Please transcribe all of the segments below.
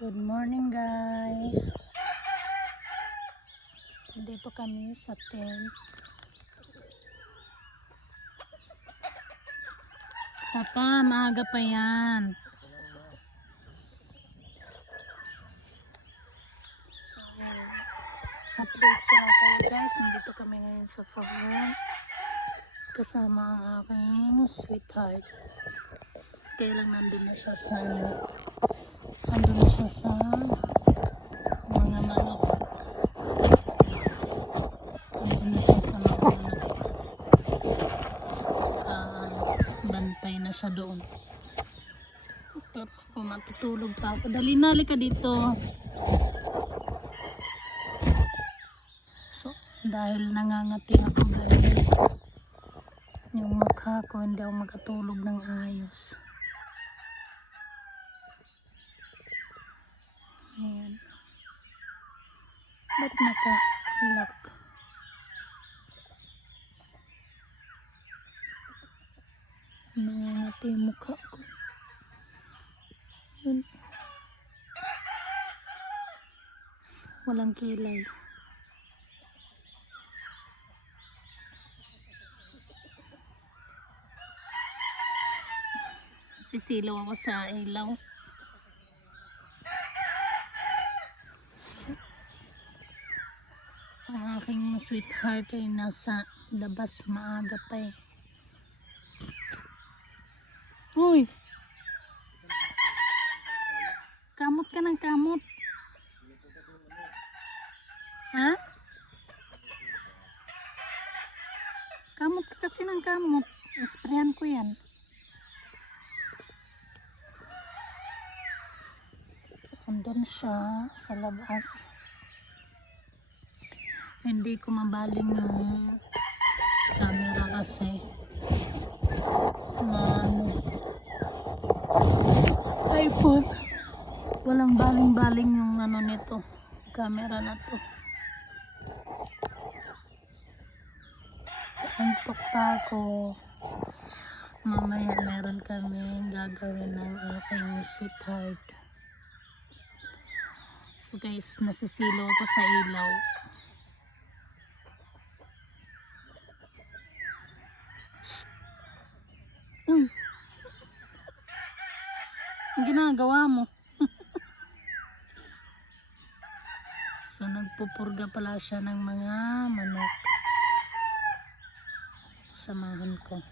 Good morning guys. Dito kami sa tent. Papa, maaga pa yan. So, update ko na kayo guys. Nandito kami ngayon sa farm. Kasama ang aking sweetheart. Kaya lang nandun na siya sa mga manok. Nandun na siya sa mga manok. Bantay na siya doon. Pero ako matutulog pa ako. Dali na, halika dito. So, dahil nangangati ako guys, yung mukha ko hindi ako makatulog ng ayos. Ayan. Ba't naka-lock? Nangangati yung mukha ko. Ayan. Walang kilay. Sisilaw ako sa ilaw. Ang aking sweetheart ay nasa labas, maaga pa eh. Uy! Kamot ka ng kamot. Ha? Kamot ka kasi ng kamot. Isprayan ko yan. Andun siya sa labas. Hindi ko mabaling yung camera kasi iPhone. Walang baling-baling yung ano nito, camera na to. So, antok pa ako. Mamaya meron kami gagawin ng aking sweetheart. So guys, nasisilo ako sa ilaw. Shh! Uy! Ang ginagawa mo. So nagpupurga pala siya ng mga manok. Samahan ko.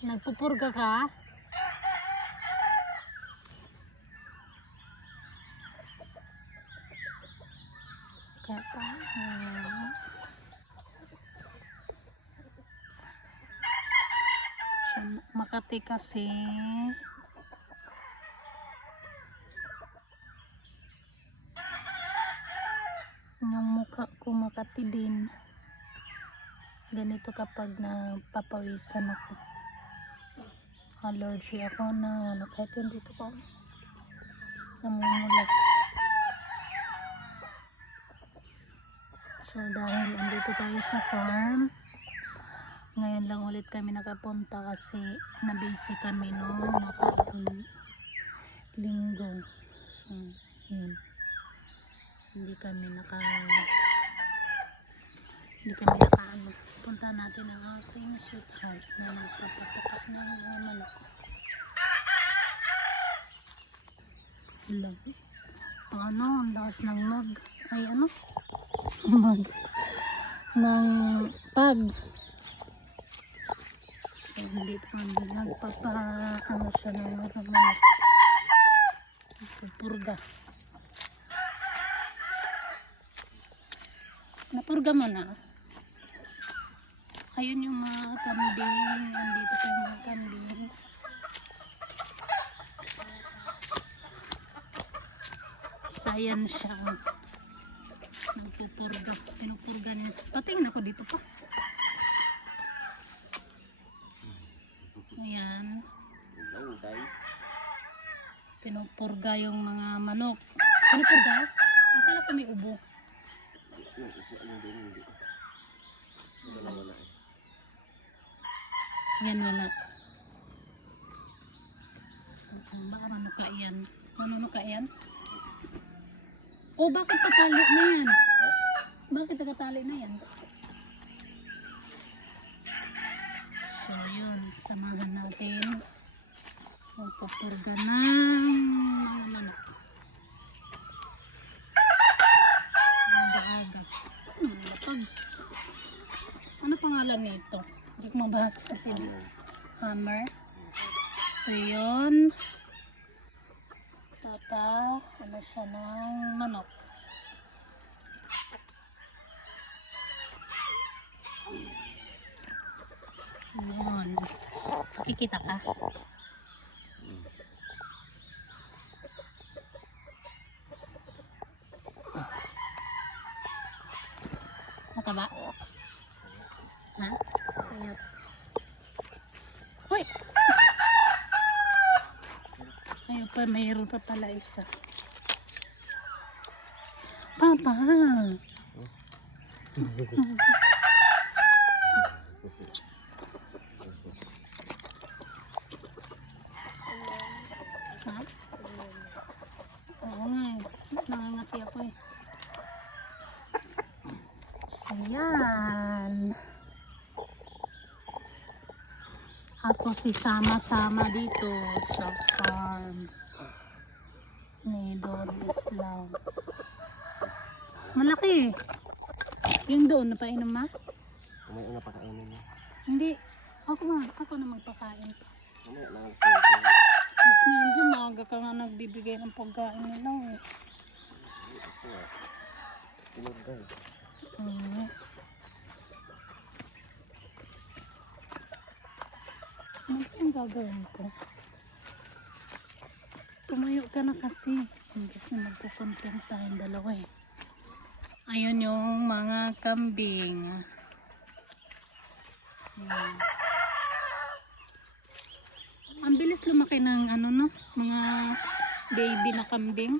Nagpupurga ka? Kata. So, Makati kasi yung mukha ko Makati din. Ganito kapag napapawisan ako. Allergy ako na ano, kahit yung dito ko namumulat. So dahil andito tayo sa farm, ngayon lang ulit kami nakapunta kasi na-busy kami noong nakaraang linggo. So yun, hindi kami naka ano. Punta natin ang aking sweetheart na nagpapatak ng mga manok. Lang. Ano, ang lakas ng ng pag. So, dito kami nagpapa siya ng mga manok. Purga. Napurga mo na. Ayun yung mga kambing. Andito pa yung mga kambing. Sayan siya. Nagpupurga. Pinupurga niya. Patingin ako dito pa. Ayan. Hello guys. Pinupurga yung mga manok. Pinupurga? Akala ko may ubo. Wala. Yan wala. Baka manuka yan. Manuka yan? O bakit tatali na yan? Bakit nakatali na yan? So yun, samahan natin. Magpapurga ng manok. Ang daaga. Lapag. Ano pangalan nito? Hindi ko mabasa. Hammer. So yun. Ano siya ng manok. Yun. Kikita ka? Mataba? Ha? Ayot. Hoy! Ayun pa, mayroon pa pala isa. Papa! Ha? Oo nga eh. Nangangati ako eh. Ayan. Ako si sama-sama dito sa farm ni Doris lang. Malaki eh. Yung doon, napainom ma? May una pa kainin mo. Hindi. Ako na magpakain. Mamaya lang alas 20. Mas hindi, maaga ka nga nagbibigay ng pagkain nila eh. Tinurday. Ano yung gagawin ko? Tumayo ka na kasi. Imbes na magkukontent tayong dalawa eh. Ayun yung mga kambing. Ayan. Ang bilis lumaki ng ano no, mga baby na kambing.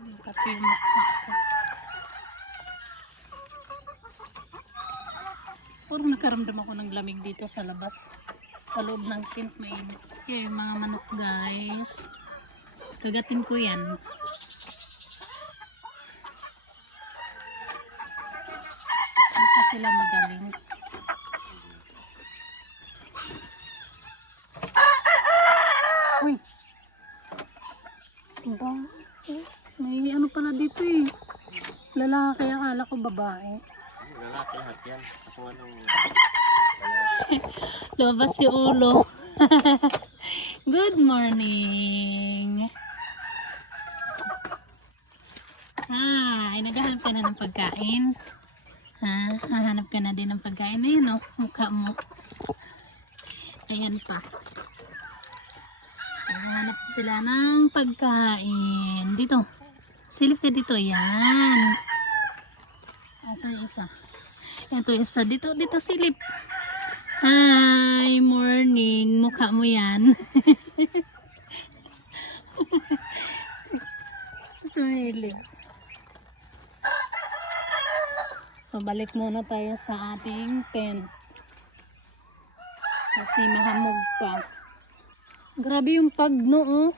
Nakapimok ako. Parang nakaramdam ako ng lamig dito sa labas. Sa loob ng tent mainit. Okay, mga manok guys. Kagatin ko yan. Dito sila magaling. Uy! Diba? May ano pala dito eh. Lalaki, akala ko babae. Lalaki lahat yan. Ako nga nung... Lumabas si ulo. Good morning. Ay, naghahanap ka na ng pagkain. Ha? Hahanap ka na din ng pagkain. Ayun oh, mukha mo. Ayan pa. Hahanap sila ng pagkain. Dito. Silip ka dito. Yan. Asa yung isa? Ito isa. Dito silip. Hi, morning. Mukha mo yan. Sumilip. So, balik muna tayo sa ating tent. Kasi mahamog pa. Grabe yung pagno, oh.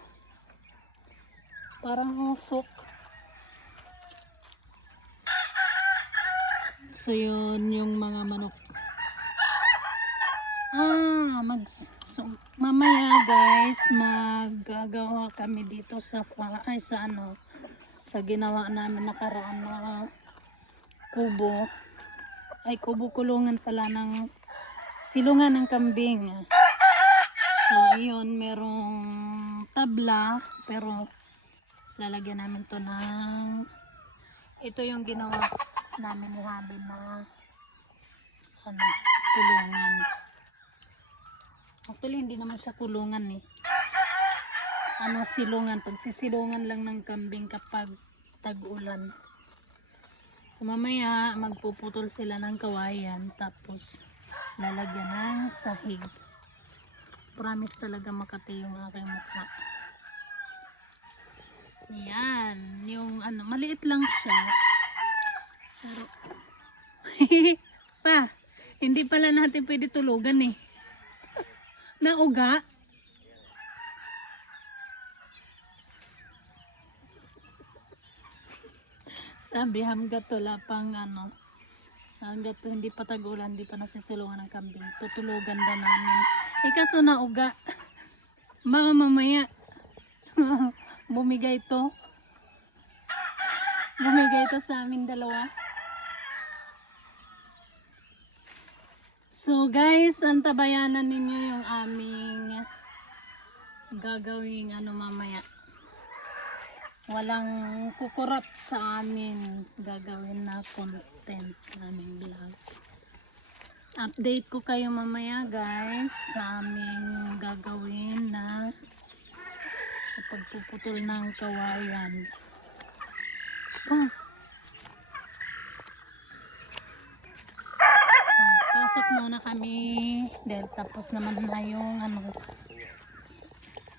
Parang usok. So, yun yung mga manok. Mamaya guys, maggagawa kami dito sa sa ginawa namin nakaraan na kubo. Ay, kubo kulungan pala ng silungan ng kambing. So, ayun, merong tabla, pero lalagyan namin to ng ito yung ginawa namin ni Habi na kulungan. Actually, hindi naman siya kulungan eh. Silungan. Pagsisilungan lang ng kambing kapag tag-ulan. So, mamaya, magpuputol sila ng kawayan. Tapos, lalagyan ng sahig. Promise talaga makati yung aking mukha. Yan. Yung maliit lang siya. Pero, pa, Hindi pala natin pwede tulugan eh. Nauga. Sabi hanggat wala pang ano, hanggat hindi pa tag-ulan, hindi pa nasisilungan ng kambing, tutulugan ba namin? Eh kaso nauga. Baka mamaya bumigay to. Bumigay to sa amin dalawa. So guys, antabayanan ninyo yung aming gagawing ano mamaya. Walang kukurap sa amin gagawin na content naming vlog. Update ko kayo mamaya guys sa aming gagawin na pagpuputol ng kawayan. Oh. Pasok muna kami dahil tapos naman na yung ano,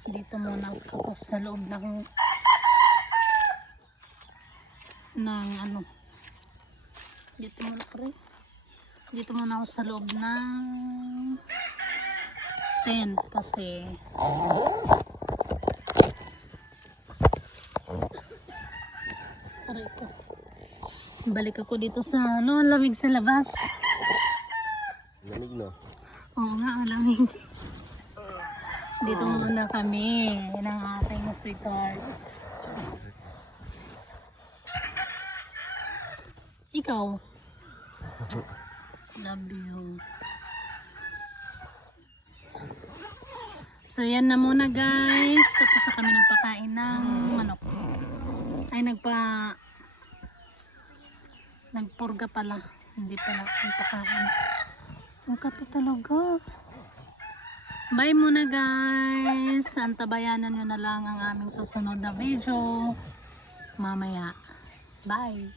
dito muna ako sa loob ng ano, dito muna ako sa loob ng tent kasi aray ko, balik ako dito sa ano, lamig sa labas. Lamig na. Oo nga, ang lamig. Dito muna kami ng ating sweetheart. Ikaw? Love you. So yan na muna guys. Tapos na kami nagpakain ng manok. Ay nagpurga pala. Hindi pala nagpakain. Ang kato talaga. Bye muna guys. Antabayanan nyo na lang ang aming susunod na video mamaya. Bye.